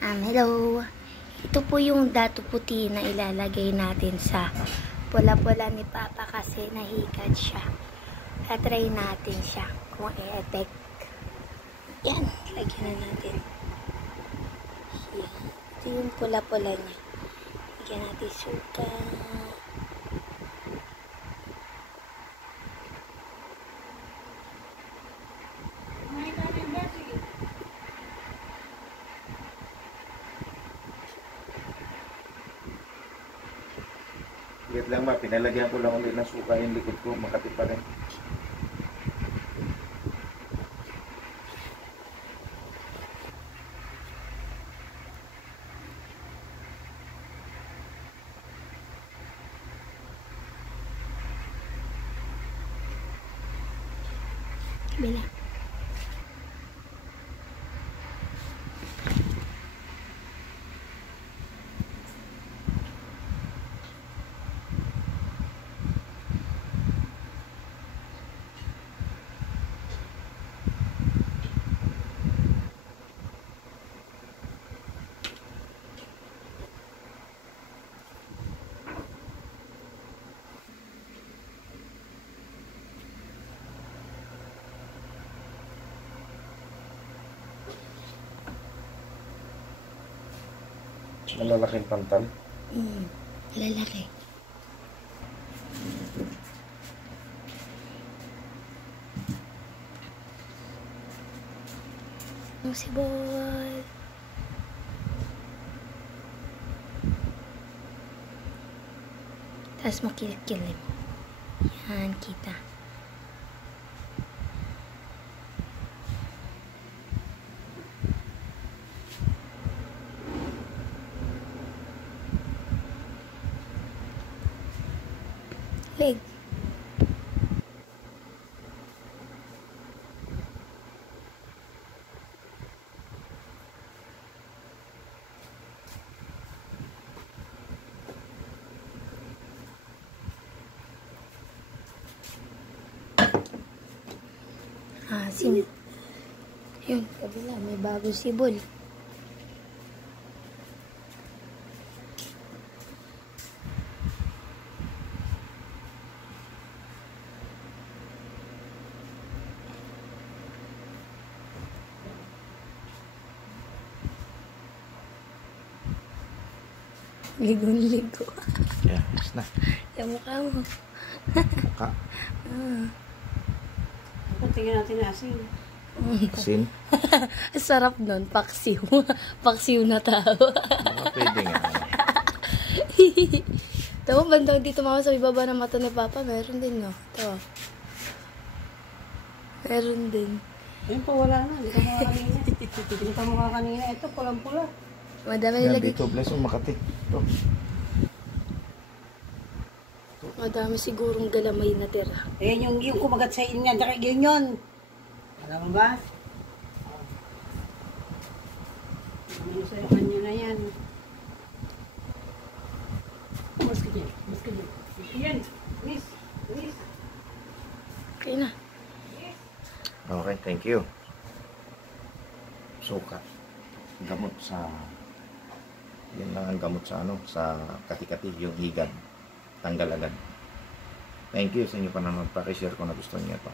Hello. Ito po yung dato puti na ilalagay natin sa pula-pula ni Papa kasi nahigad siya. Try natin siya kung e-effect. Yan, lagyan na natin. Yan. Ito yung pula-pula niya. Lagyan natin suka. Wait lang ma, pinalagyan ko lang ulit ng suka yung likod ko, makati pa rin. Bila. Malalaking pantal. Lalaki. Ang sibol. Tapos mo kilikilin. Yan, kita. Leg. Yun, kabila, may bagong sibol. Ligo-ligo. Yeah, yes na. Yung mukha mo. Mukha. Tingnan natin na asin. Asin? Sarap nun, paksiw. Paksiw na tao. Pwede nga. Tama, bandang dito mga sa ibaba ng mata ni Papa, meron din, no? Ito. Meron din. Ayun po, wala na. Hindi ka mukha kanina. Hindi ka mukha kanina. Ito, pulang-pula. Madami Yan, nilagay. dito, bless yung Makati. Ito. Madami sigurong galamay na tira. Ayan yung kumagat sa inyo. Tsaka yun. Alam mo ba? Ano sa kanyo na yan. Mas ka dyan. Mas ka dyan. Yan. Miss. Miss. Okay na. Okay, thank you. Suka. Gamot sa... Yan lang ang gamot sa ano, sa kati-kati, yung higad. Tanggal agad. Thank you sa inyo pa naman. Pakishare ko na gusto niyo ito.